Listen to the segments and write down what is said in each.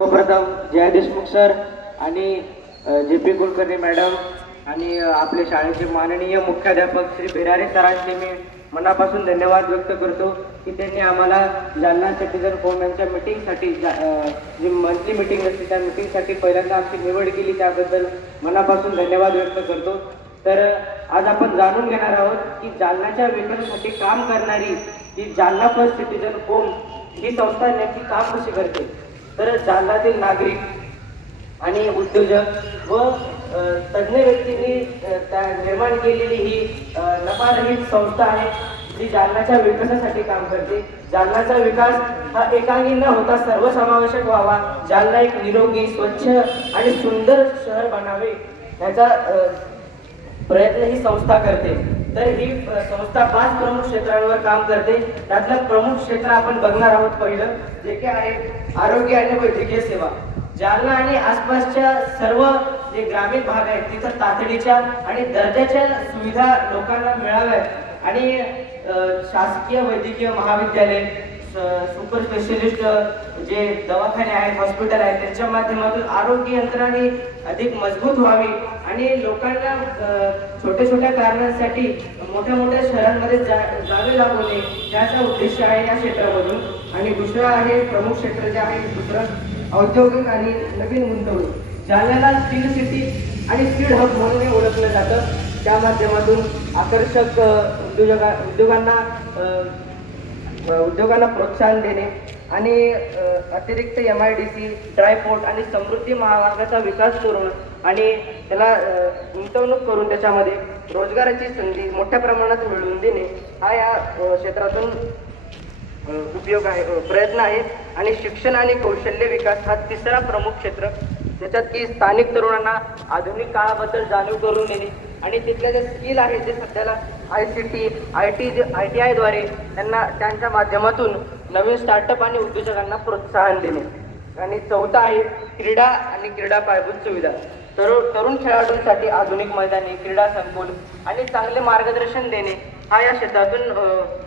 सर्वप्रथम जया देशमुख सर आणि J P. Kulkarni madam आणि आपले शाळेचे माननीय मुख्याध्यापक श्री भिरारे सरांचे मी मनापासून धन्यवाद व्यक्त करतो की त्यांनी आम्हाला जालना सिटीजन फोरम यांच्या मीटिंगसाठी जी मंथली मीटिंग असते त्या मीटिंगसाठी पहिल्यांदा आमची निवड केली, त्याबद्दल मनापासून धन्यवाद व्यक्त करतो. तर आज आपण जाणून घेणार आहोत की जालन्याच्या विकासासाठी काम करणारी ही जालना फर्स्ट सिटीजन फोरम ही संस्था नेमकी काम कशी करते. तर जालन्यातील नागरिक आणि उद्योजक व तज्ज्ञ व्यक्तींनी निर्माण केलेली ही नफारहित संस्था आहे जी जालन्याच्या विकासासाठी काम करते. जालन्याचा विकास हा एकांगी न होता सर्वसमावेशक व्हावा, जालना एक निरोगी, स्वच्छ आणि सुंदर शहर बनावे याचा प्रयत्न ही संस्था करते. तर ही संस्था 5 प्रमुख क्षेत्रांवर काम करते. त्यातलं प्रमुख क्षेत्र आपण बघणार आहोत पहिलं, जे की आहे आरोग्य आणि वैद्यकीय सेवा. जालना आणि आसपासच्या सर्व जे ग्रामीण भाग आहेत तिथं तातडीच्या आणि दर्जाच्या सुविधा लोकांना मिळाव्यात आणि शासकीय वैद्यकीय महाविद्यालय, सुपर स्पेशलिस्ट जे दवाखाने आहेत, हॉस्पिटल आहेत, त्यांच्या माध्यमातून आरोग्य यंत्रणा ही अधिक मजबूत व्हावी आणि लोकांना छोट्या छोट्या कारणांसाठी मोठ्या मोठ्या शहरांमध्ये जावे लागू नये, त्याचा उद्देश आहे या क्षेत्रामधून. आणि दुसरं आहे प्रमुख क्षेत्र जे आहे दुसरं औद्योगिक आणि नवीन गुंतवणूक. जालन्याला स्टील सिटी आणि स्टील हब म्हणून ओळखलं जातं. त्या माध्यमातून आकर्षक उद्योगांना प्रोत्साहन देणे आणि अतिरिक्त MIDC, ड्रायपोर्ट आणि समृद्धी महामार्गाचा विकास करून आणि त्याला गुंतवणूक करून त्याच्यामध्ये रोजगाराची संधी मोठ्या प्रमाणात मिळवून देणे हा या क्षेत्रातून उपयोग आहे, प्रयत्न आहे. आणि शिक्षण आणि कौशल्य विकास हा तिसरा प्रमुख क्षेत्र, ज्याच्यात की स्थानिक तरुणांना आधुनिक काळाबद्दल जाणीव करून देणे आणि तिथल्या जे स्किल आहे ते सध्याला ICT, ITI द्वारे त्यांच्या माध्यमातून नवीन स्टार्टअप आणि उद्योजकांना प्रोत्साहन देणे. आणि चौथा आहे क्रीडा आणि क्रीडा पायाभूत सुविधा. तरुण खेळाडूंसाठी आधुनिक मैदाने, क्रीडा संकुल आणि चांगले मार्गदर्शन देणे हा या क्षेत्रातून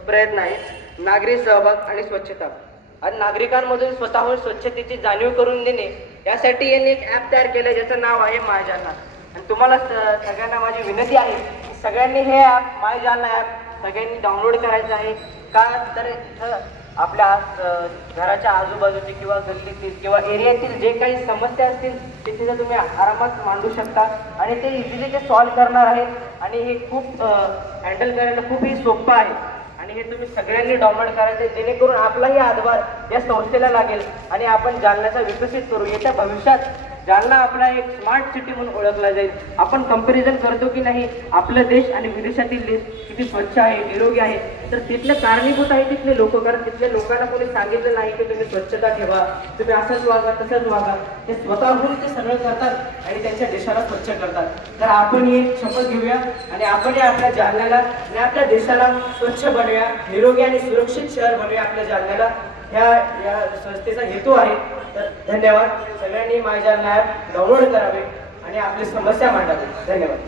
प्रयत्न आहे. नागरी सहभाग आणि स्वच्छता आणि नागरिकांमधून स्वतःहून स्वच्छतेची जाणीव करून देणे यासाठी यांनी एक ॲप तयार केलं ज्याचं नाव आहे माय जालना. आणि तुम्हाला सगळ्यांना माझी विनंती आहे की सगळ्यांनी हे ॲप माय जालना ॲप सगळ्यांनी डाउनलोड करायचं आहे. का तर इथं आपल्या घराच्या आजूबाजूचे किंवा गल्लीतील किंवा एरियातील जे काही समस्या असतील ते तिथं तुम्ही आरामात मांडू शकता आणि ते इझिली ते सॉल्व्ह करणार आहेत आणि हे खूप हँडल करायला खूपही सोपं आहे. आणि हे तुम्ही सगळ्यांनी डाउनलोड करायचे जेणेकरून आपलाही हातभार या संस्थेला लागेल आणि आपण जालन्याचा विकसित करू. येत्या भविष्यात जालना आपला एक स्मार्ट सिटी म्हणून ओळखला जाईल. आपण कंपॅरिझन करतो की नाही आपला देश आणि विदेशातील देश किती स्वच्छ आहे, निरोगी आहे, तर तिथले कारणीभूत आहे तिथले लोक. कारण तिथल्या लोकांना कोणी सांगितलं नाही की तुम्ही स्वच्छता ठेवा, तुम्ही असंच वागा तसंच वागा. ते स्वतःहून ते सगळं करतात आणि त्यांच्या देशाला स्वच्छ करतात. तर आपण ही शपथ घेऊया आणि आपण आपल्या जालन्याला आणि आपल्या देशाला स्वच्छ बनवूया, निरोगी आणि सुरक्षित शहर बनवूया आपल्या जालन्याला. या संस्थेचा हेतू आहे. तर धन्यवाद. सगळ्यांनी माय जालना ॲप डाउनलोड करावे आणि आपली समस्या मांडावी. धन्यवाद.